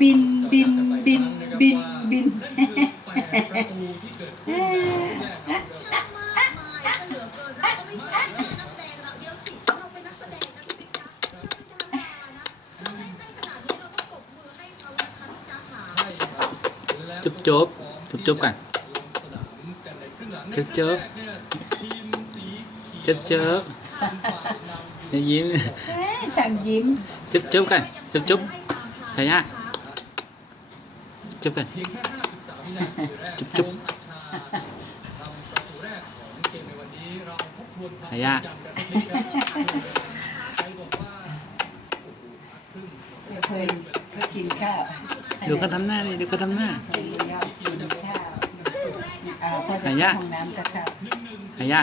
บินบินบินบินบินจุ๊บจุ๊บกันจุ๊บจุ๊บจุ๊บจุ๊บยิ้มทำยิ้มจุ๊บจุ๊บกันจุ๊บจุ๊บใครอะจุ๊บกันจุ๊บจุ๊บใครอะเคยกินข้าวดูเขาทำหน้าดิดูเขาทำหน้าใครอะใครอะ